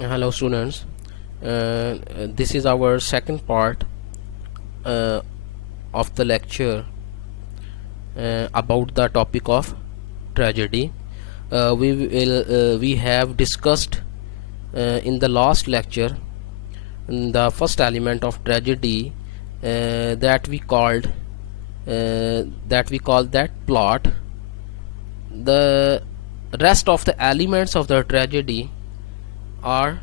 Hello students, this is our second part uh, of the lecture about the topic of tragedy. We have discussed in the last lecture the first element of tragedy that we called that plot. The rest of the elements of the tragedy are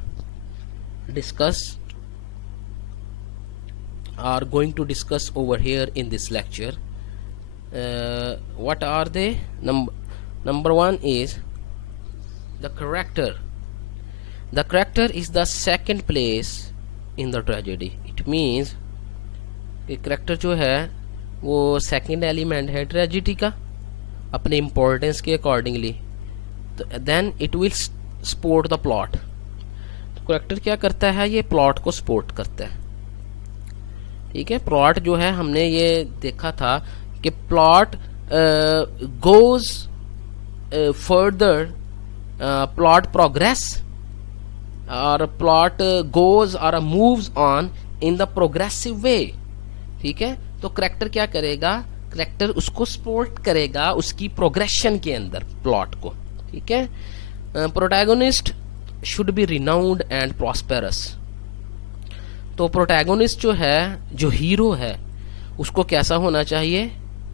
going to discuss over here in this lecture. What are they? Number one is the character. The character is the second place in the tragedy. It means कि character जो है वो second element है tragedy का अपने importance के accordingly. तो then it will support the plot. तो करेक्टर क्या करता है? ये प्लॉट को सपोर्ट करता है. ठीक है, प्लॉट जो है हमने ये देखा था कि plot goes further, plot progress और प्लॉट गोज और moves on in the progressive way. ठीक है, तो करेक्टर क्या करेगा? करेक्टर उसको सपोर्ट करेगा उसकी प्रोग्रेशन के अंदर प्लॉट को. ठीक है, protagonist should be renowned and prosperous. तो प्रोटैगोनिस्ट जो है, जो हीरो है, उसको कैसा होना चाहिए?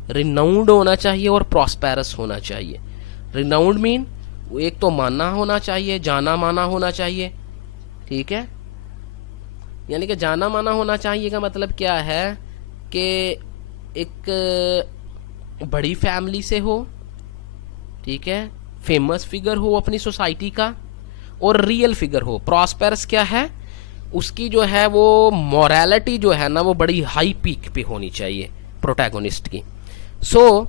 रिनाउंड होना चाहिए और प्रॉस्पेरस होना चाहिए. रिनाउंड मीन एक तो माना होना चाहिए, जाना माना होना चाहिए. ठीक है, यानी कि जाना माना होना चाहिए का मतलब क्या है कि एक बड़ी फैमिली से हो. ठीक है, फेमस फिगर हो अपनी सोसाइटी का और रियल फिगर हो. प्रॉस्पेरस क्या है? उसकी जो है वो मोरालिटी जो है ना वो बड़ी हाई पीक पे होनी चाहिए प्रोटैगोनिस्ट की. So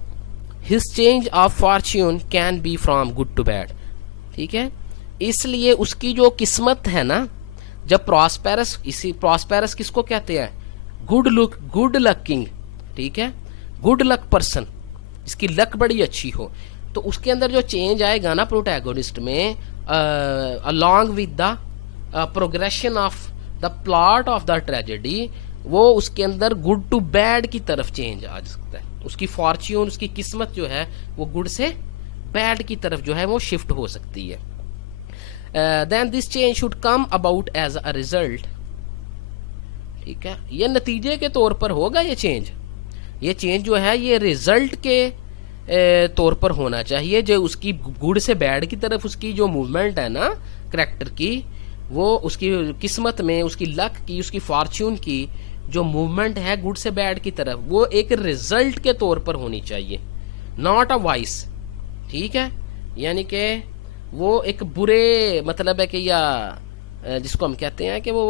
his change of fortune can be from good to bad. ठीक है, इसलिए उसकी जो किस्मत है ना, जब प्रॉस्पेरस, इसी प्रॉस्पेरस किसको कहते हैं? Good luck king. ठीक है, गुड लक पर्सन, इसकी लक बड़ी अच्छी हो, तो उसके अंदर जो चेंज आएगा ना प्रोटैगोनिस्ट में, along with the progression of the plot of the tragedy, वो उसके अंदर गुड टू बैड की तरफ चेंज आ सकता है. उसकी फॉर्च्यून, उसकी किस्मत जो है वो गुड से बैड की तरफ जो है वो शिफ्ट हो सकती है. Then this change should come about as a result. ठीक है, ये नतीजे के तौर पर होगा. ये चेंज जो है ये रिजल्ट के तौर पर होना चाहिए. जो उसकी गुड से बैड की तरफ उसकी जो मूवमेंट है ना करेक्टर की, वो उसकी किस्मत में, उसकी लक की, उसकी फॉर्च्यून की जो मूवमेंट है गुड से बैड की तरफ, वो एक रिजल्ट के तौर पर होनी चाहिए, नॉट अ वाइस. ठीक है, यानी कि वो एक बुरे मतलब है कि, या जिसको हम कहते हैं कि वो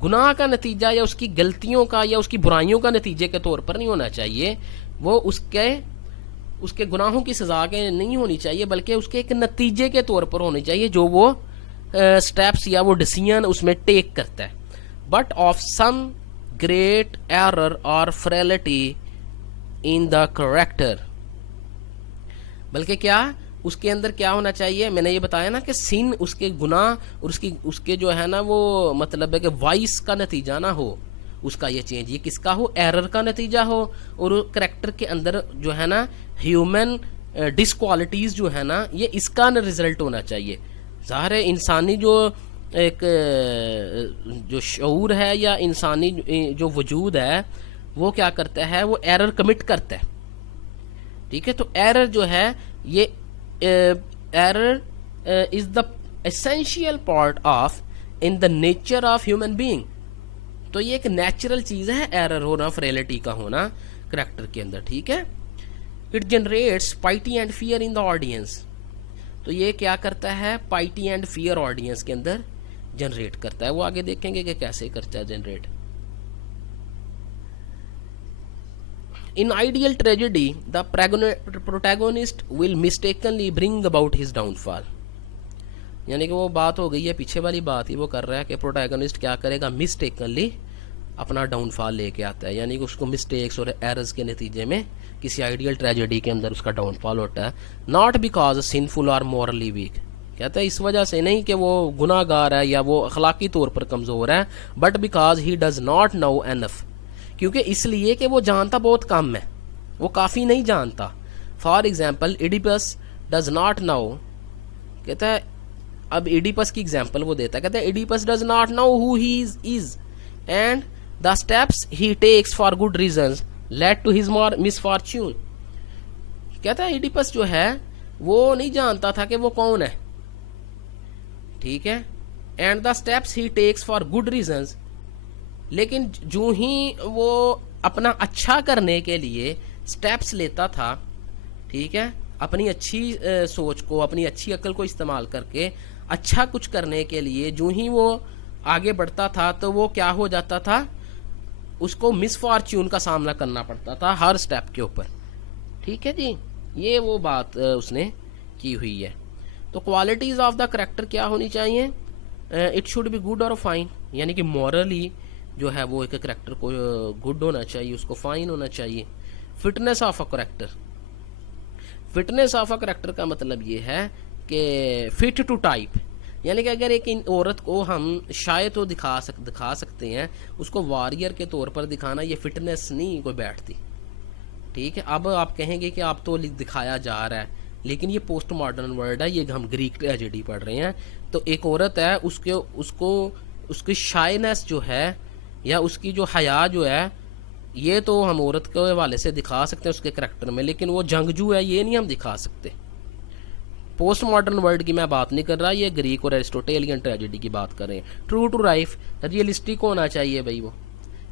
गुनाह का नतीजा या उसकी गलतियों का या उसकी बुराइयों का नतीजे के तौर पर नहीं होना चाहिए. वो उसके गुनाहों की सजा के नहीं होनी चाहिए, बल्कि उसके एक नतीजे के तौर पर होनी चाहिए जो वो स्टेप्स या वो डिसीजन उसमें टेक करता है. But of some great error और फ्रेलिटी इन द करेक्टर. बल्कि क्या उसके अंदर क्या होना चाहिए? मैंने ये बताया ना कि सिन, उसके गुनाह और उसके जो है ना वो मतलब है कि वाइस का नतीजा ना हो उसका ये चेंज. ये किसका हो? एरर का नतीजा हो. और करेक्टर के अंदर जो है ना ह्यूमन डिसक्वालिटीज जो है ना, ये इसका न रिजल्ट होना चाहिए. ज़ाहिर है इंसानी जो एक जो शऊर है या इंसानी जो वजूद है वो क्या करता है? वो एरर कमिट करता है. ठीक है, तो एरर जो है ये error is the essential part of in the nature of human being. तो ये एक नेचुरल चीज है एरर होना, फ्रेलिटी का होना करेक्टर के अंदर. ठीक है, it generates पाइटी and fear in the audience. तो ये क्या करता है? पाइटी एंड फियर ऑडियंस के अंदर जनरेट करता है. वो आगे देखेंगे कि कैसे करता है generate. In ideal tragedy, the protagonist will mistakenly bring about his downfall. यानी कि वो बात हो गई है, पीछे वाली बात ही वो कर रहा है कि प्रोटैगनिस्ट क्या करेगा? मिस्टेकनली अपना डाउनफॉल लेके आता है. यानी कि उसको मिस्टेक्स और एरर्स के नतीजे में किसी आइडियल ट्रेजेडी के अंदर उसका डाउनफॉल होता है. नॉट बिकॉज सिंफुल और मॉरली वीक. कहता है इस वजह से नहीं कि वो गुनाहगार है या वो अखलाकी तौर पर कमज़ोर है, but because he does not no enough, क्योंकि इसलिए कि वो जानता बहुत कम है, वो काफ़ी नहीं जानता। For example Oedipus does not no, कहता है अब इडिपस की एग्जाम्पल वो देता है, कहता है Oedipus does not know who he is and the steps he takes for good reasons led to his misfortune. कहता है इडिपस जो है वो नहीं जानता था कि वो कौन है, ठीक है, and the steps he takes for good reasons, लेकिन जो ही वो अपना अच्छा करने के लिए स्टेप्स लेता था, ठीक है, अपनी अच्छी सोच को, अपनी अच्छी अक्ल को इस्तेमाल करके अच्छा कुछ करने के लिए जो ही वो आगे बढ़ता था, तो वो क्या हो जाता था, उसको मिसफॉर्च्यून का सामना करना पड़ता था हर स्टेप के ऊपर। ठीक है जी, ये वो बात उसने की हुई है। तो क्वालिटीज़ ऑफ द करेक्टर क्या होनी चाहिए, इट शुड बी गुड और फाइन, यानी कि मॉरली जो है वो एक करेक्टर को गुड होना चाहिए, उसको फाइन होना चाहिए। Fitness of a character, fitness of a character का मतलब ये है कि फिट टू टाइप, यानी कि अगर एक औरत को हम शायद तो दिखा सकते हैं, उसको वॉरियर के तौर पर दिखाना ये फिटनेस नहीं कोई बैठती। ठीक है, अब आप कहेंगे कि आप तो दिखाया जा रहा है, लेकिन ये पोस्ट मॉडर्न वर्ड है, ये हम ग्रीक ट्रेजेडी पढ़ रहे हैं। तो एक औरत है, उसकी शाइनेस जो है या उसकी जो हया जो है, ये तो हम औरत के हवाले से दिखा सकते हैं उसके करैक्टर में, लेकिन वो जंगजू है ये नहीं हम दिखा सकते। पोस्ट मॉडर्न वर्ल्ड की मैं बात नहीं कर रहा, ये ग्रीक और एरिस्टोटेलियन ट्रेजेडी की बात कर रहे हैं। ट्रू टू लाइफ, रियलिस्टिक होना चाहिए भाई वो,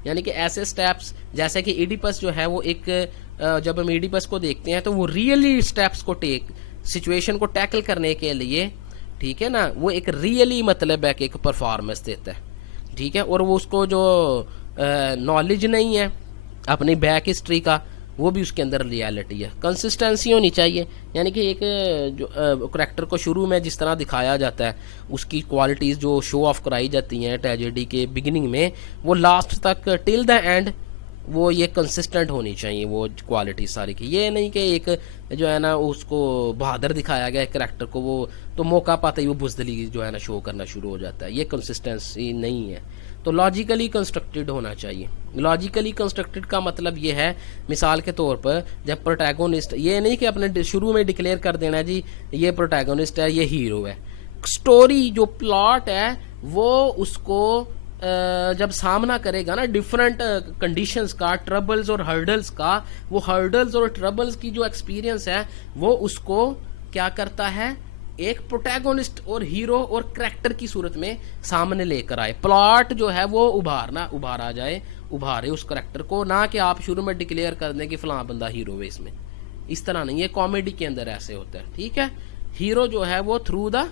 यानी कि ऐसे स्टेप्स जैसे कि इडिपस जो है वो एक जब हम इडिपस को देखते हैं तो वो रियली स्टेप्स को सिचुएशन को टैकल करने के लिए, ठीक है ना, वो एक रियली मतलब है कि एक परफॉर्मेंस देता है। ठीक है, और वो उसको जो नॉलेज नहीं है अपनी बैक हिस्ट्री का, वो भी उसके अंदर रियलिटी है। कंसिस्टेंसी होनी चाहिए, यानी कि एक जो करेक्टर को शुरू में जिस तरह दिखाया जाता है, उसकी क्वालिटीज़ जो शो ऑफ कराई जाती हैं ट्रेजेडी के बिगिनिंग में, वो लास्ट तक टिल द एंड वो ये कंसिस्टेंट होनी चाहिए वो क्वालिटी सारी की। ये नहीं कि एक जो है ना उसको बहादुर दिखाया गया करेक्टर को, वो तो मौका पाते ही वो बुजदली जो है ना शो करना शुरू हो जाता है, ये कंसिस्टेंसी नहीं है। तो लॉजिकली कंस्ट्रक्टेड होना चाहिए। लॉजिकली कंस्ट्रक्टेड का मतलब ये है, मिसाल के तौर पर जब प्रोटैगोनिस्ट, ये नहीं कि अपने शुरू में डिक्लेयर कर देना जी ये प्रोटैगोनिस्ट है ये हीरो है। स्टोरी जो प्लॉट है वो उसको जब सामना करेगा ना डिफरेंट कंडीशंस का, ट्रबल्स और हर्डल्स का, वो हर्डल्स और ट्रबल्स की जो एक्सपीरियंस है वो उसको क्या करता है, एक प्रोटैगोनिस्ट और हीरो और करैक्टर की सूरत में सामने लेकर आए। प्लॉट जो है वो उभारे उस करैक्टर को, ना कि आप शुरू में डिक्लेयर कर दें कि फलां बंदा हीरो है इसमें। इस तरह नहीं, ये कॉमेडी के अंदर ऐसे होता है। ठीक है, हीरो जो है वो थ्रू द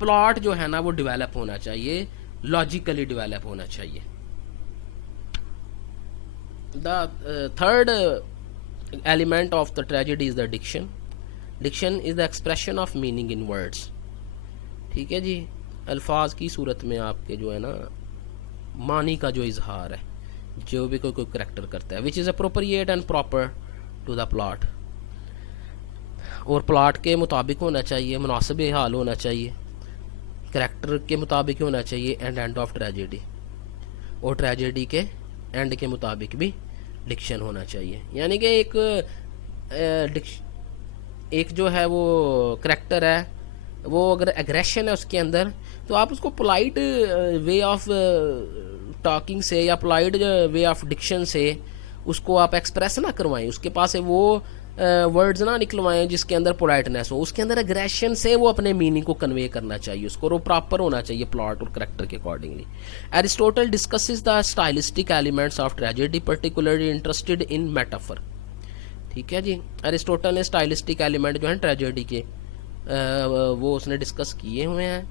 प्लॉट जो है ना वो डेवलप होना चाहिए, लॉजिकली डेवलप होना चाहिए। The third element of the tragedy is the diction. Diction is the expression of meaning in words. ठीक है जी, अल्फाज की सूरत में आपके जो है ना मानी का जो इजहार है, जो भी कोई करैक्टर करता है, which is appropriate and proper to the plot, और प्लॉट के मुताबिक होना चाहिए, मुनासिब हाल होना चाहिए, करैक्टर के मुताबिक होना चाहिए, एंड एंड ऑफ ट्रेजेडी, और ट्रेजेडी के एंड के मुताबिक भी डिक्शन होना चाहिए। यानी कि एक जो है वो करैक्टर है, वो अगर एग्रेशन है उसके अंदर, तो आप उसको पोलाइट वे ऑफ टॉकिंग से या पोलाइट वे ऑफ डिक्शन से उसको आप एक्सप्रेस ना करवाएं, उसके पास है वो वर्ड्स ना निकलवाएं जिसके अंदर पोलाइटनेस हो, उसके अंदर एग्रेशन से वो अपने मीनिंग को कन्वे करना चाहिए, उसको वो प्रॉपर होना चाहिए प्लॉट और करैक्टर के accordingly. Aristotle discusses the stylistic elements of tragedy, particularly interested in metaphor. ठीक है जी, एरिस्टोटल ने स्टाइलिस्टिक एलिमेंट जो है ट्रेजेडी के वो उसने डिस्कस किए हुए हैं,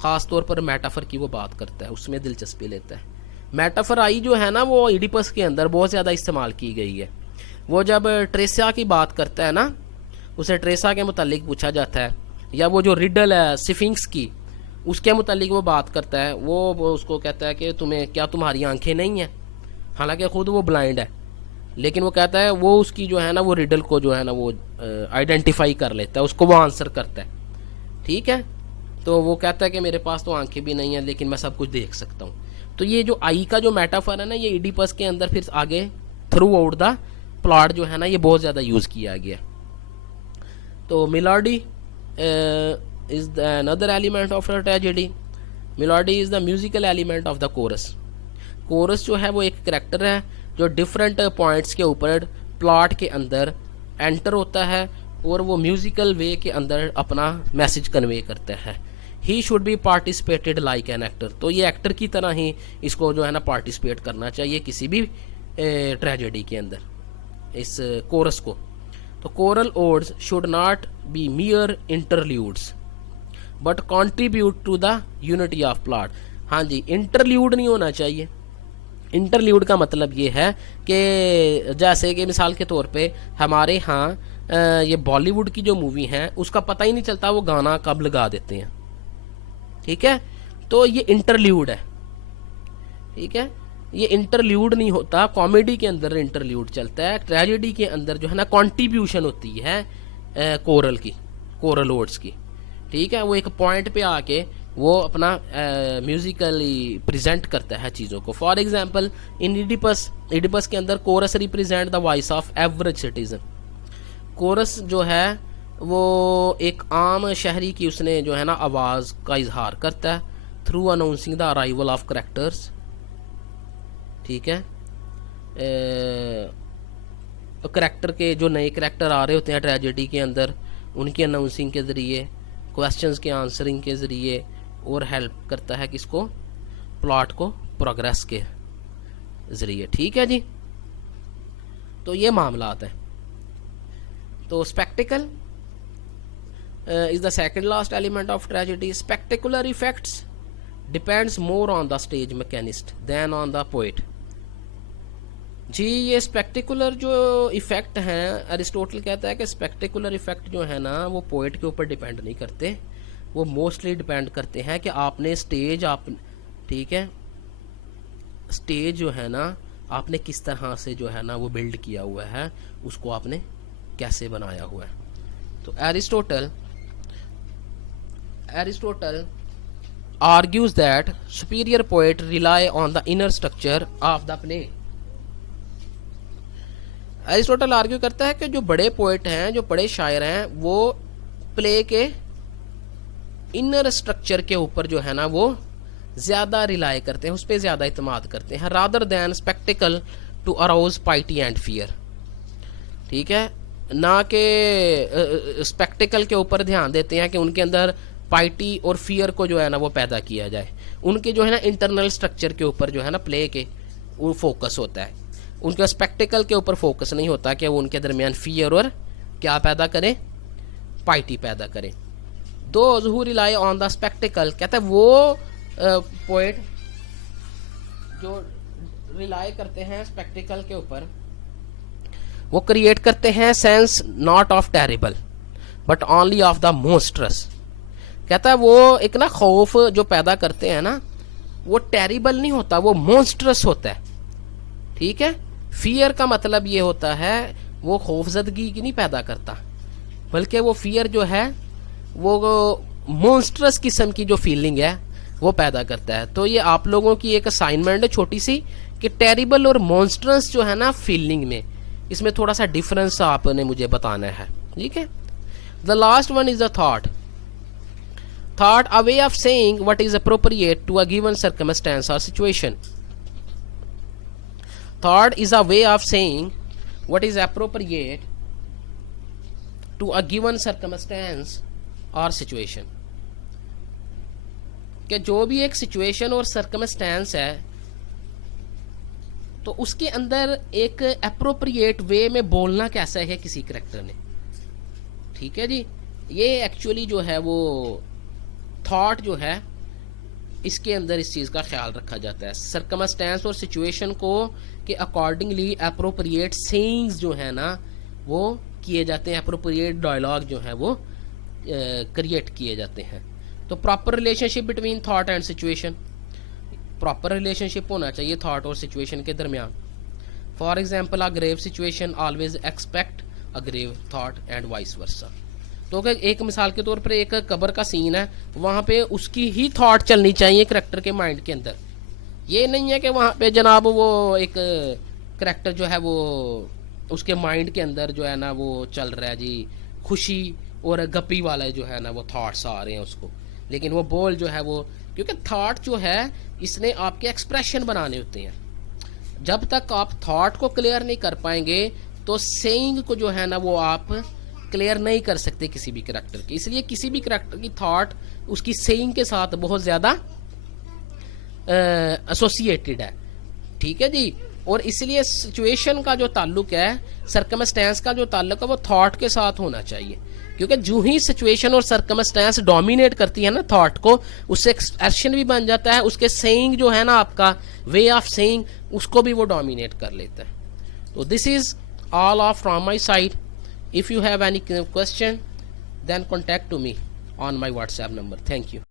ख़ास तौर पर मेटाफर की वो बात करता है, उसमें दिलचस्पी लेता है। मेटाफर आई जो है ना वो इडिपस के अंदर बहुत ज़्यादा इस्तेमाल की गई है। वो जब ट्रेसा की बात करता है ना, उसे ट्रेसा के मुतालिक पूछा जाता है, या वो जो रिडल है सिफिंक्स की उसके मुतालिक वो बात करता है, वो उसको कहता है कि क्या तुम्हारी आंखें नहीं हैं, हालांकि ख़ुद वो ब्लाइंड है, लेकिन वो कहता है वो उसकी जो है ना वो रिडल को जो है ना वो आइडेंटिफाई कर लेता है, उसको वो आंसर करता है। ठीक है। तो वो कहता है कि मेरे पास तो आंखें भी नहीं है लेकिन मैं सब कुछ देख सकता हूँ। तो ये जो आई का जो मेटाफर है ना, ये इडिपस के अंदर फिर आगे थ्रू आउट द प्लॉट जो है ना, ये बहुत ज़्यादा यूज़ किया गया। तो melody is the another element of a tragedy. Melody is the musical element of the chorus. Chorus जो है वो एक करेक्टर है जो डिफरेंट पॉइंट्स के ऊपर प्लॉट के अंदर एंटर होता है और वो म्यूजिकल वे के अंदर अपना मैसेज कन्वे करता है। He should be participated like an actor. तो ये एक्टर की तरह ही इसको जो है ना पार्टिसिपेट करना चाहिए किसी भी ट्रेजेडी के अंदर, इस कोरस को। तो choral odes should not be mere interludes but contribute to the unity of plot. हाँ जी, इंटरल्यूड नहीं होना चाहिए। इंटरल्यूड का मतलब ये है कि जैसे कि मिसाल के तौर पे हमारे यहाँ ये बॉलीवुड की जो मूवी हैं उसका पता ही नहीं चलता वो गाना कब लगा देते हैं, ठीक है। तो ये इंटरल्यूड है, ठीक है। ये इंटरल्यूड नहीं होता, कॉमेडी के अंदर इंटरल्यूड चलता है। ट्रेजेडी के अंदर जो है ना कॉन्ट्रीब्यूशन होती है कोरल की, कोरल ओड्स की, ठीक है। वो एक पॉइंट पे आके वो अपना म्यूजिकली प्रेजेंट करता है चीज़ों को। For example in Oedipus, Oedipus के अंदर chorus represent the voice of average citizen. Chorus जो है वो एक आम शहरी की उसने जो है ना आवाज़ का इजहार करता है through announcing the arrival of characters, ठीक है। करेक्टर के जो नए करेक्टर आ रहे होते हैं ट्रेजेडी के अंदर, उनकी अनाउंसिंग के ज़रिए, क्वेश्चंस के आंसरिंग के ज़रिए, और हेल्प करता है किसको, प्लॉट को प्रोग्रेस के ज़रिए, ठीक है जी। तो ये मामलात है। तो spectacle is the second last element of tragedy. Spectacular effects depends more on the stage machinist than on the poet. जी, ये स्पेक्टिकुलर जो इफेक्ट हैं, अरिस्टोटल कहता है कि स्पेक्टिकुलर इफेक्ट जो है ना वो पोएट के ऊपर डिपेंड नहीं करते, वो मोस्टली डिपेंड करते हैं कि आपने स्टेज, आप, ठीक है, स्टेज जो है ना आपने किस तरह से जो है ना वो बिल्ड किया हुआ है, उसको आपने कैसे बनाया हुआ है। तो Aristotle argues that superior poet rely on the inner structure of the play। Aristotle argue करता है कि जो बड़े पोएट हैं, जो बड़े शायर हैं, वो प्ले के इनर स्ट्रक्चर के ऊपर जो है ना वो ज़्यादा रिलाई करते हैं, उस पर ज़्यादा इत्माद करते हैं, rather than spectacle to arouse pity and fear, ठीक है। ना कि स्पेक्टिकल के ऊपर ध्यान देते हैं कि उनके अंदर पाइटी और फियर को जो है ना वो पैदा किया जाए। उनके जो है ना इंटरनल स्ट्रक्चर के ऊपर जो है ना प्ले के वो फोकस होता है, उनका स्पेक्टिकल के ऊपर फोकस नहीं होता कि वो उनके दरमियान फियर और क्या पैदा करें, पाइटी पैदा करें। Those who rely on the spectacled, कहता है वो पोएट जो रिलाई करते हैं स्पेक्टिकल के ऊपर, वो क्रिएट करते हैं sense not of terrible but only of the monstrous. कहता है वो एक ना खौफ जो पैदा करते हैं ना वो टेरिबल नहीं होता, वो मोन्स्ट्रस होता है, ठीक है। फियर का मतलब ये होता है वो खौफजदगी की नहीं पैदा करता, बल्कि वो फियर जो है वो मोन्स्ट्रस किस्म की जो फीलिंग है वो पैदा करता है। तो ये आप लोगों की एक असाइनमेंट है छोटी सी कि टेरिबल और मोन्स्ट्रस जो है ना फीलिंग में, इसमें थोड़ा सा डिफरेंस आपने मुझे बताना है, ठीक है। The last one is the thought. Thought, a way of saying what is appropriate to a given circumstance or situation. Thought is a way of saying what is appropriate to a given circumstance or situation. कि जो भी एक situation और circumstance है तो उसके अंदर एक अप्रोप्रिएट वे में बोलना कैसा है किसी करेक्टर ने, ठीक है जी। ये एक्चुअली जो है वो थॉट जो है इसके अंदर इस चीज़ का ख्याल रखा जाता है। सर्कमस्टेंस और सिचुएशन को के अकॉर्डिंगली अप्रोप्रिएट सेइंग्स जो है ना वो किए जाते हैं, अप्रोप्रिएट डायलॉग जो है वो क्रिएट किए जाते हैं। तो proper relationship between thought and situation, proper relationship होना चाहिए थॉट और सिचुएशन के दरमियान। For example, a grave situation always expect a grave thought and vice versa. तो अगर एक मिसाल के तौर पर एक कब्र का सीन है, वहाँ पे उसकी ही थॉट चलनी चाहिए करैक्टर के माइंड के अंदर। ये नहीं है कि वहाँ पे जनाब वो एक करैक्टर जो है वो उसके माइंड के अंदर जो है ना वो चल रहा है जी खुशी और गप्पी वाला जो है ना वो थॉट्स आ रहे हैं उसको, लेकिन वो बोल जो है वो, क्योंकि थॉट जो है इसने आपके एक्सप्रेशन बनाने होते हैं। जब तक आप थॉट को क्लियर नहीं कर पाएंगे तो सेइंग को जो है ना वो आप क्लियर नहीं कर सकते किसी भी करैक्टर की। इसलिए किसी भी करैक्टर की थॉट उसकी सेइंग के साथ बहुत ज़्यादा एसोसिएटेड है, ठीक है जी। और इसलिए सिचुएशन का जो ताल्लुक है, सर्कमस्टेंस का जो ताल्लुक है वो थॉट के साथ होना चाहिए, क्योंकि जो ही सिचुएशन और सर्कमस्टेंस डोमिनेट करती है ना थॉट को, उससे एक्सप्रेशन भी बन जाता है, उसके सेइंग जो है ना आपका वे ऑफ सेइंग उसको भी वो डोमिनेट कर लेता है। तो this is all of from my side. If you have any question then contact to me on my WhatsApp number. Thank you.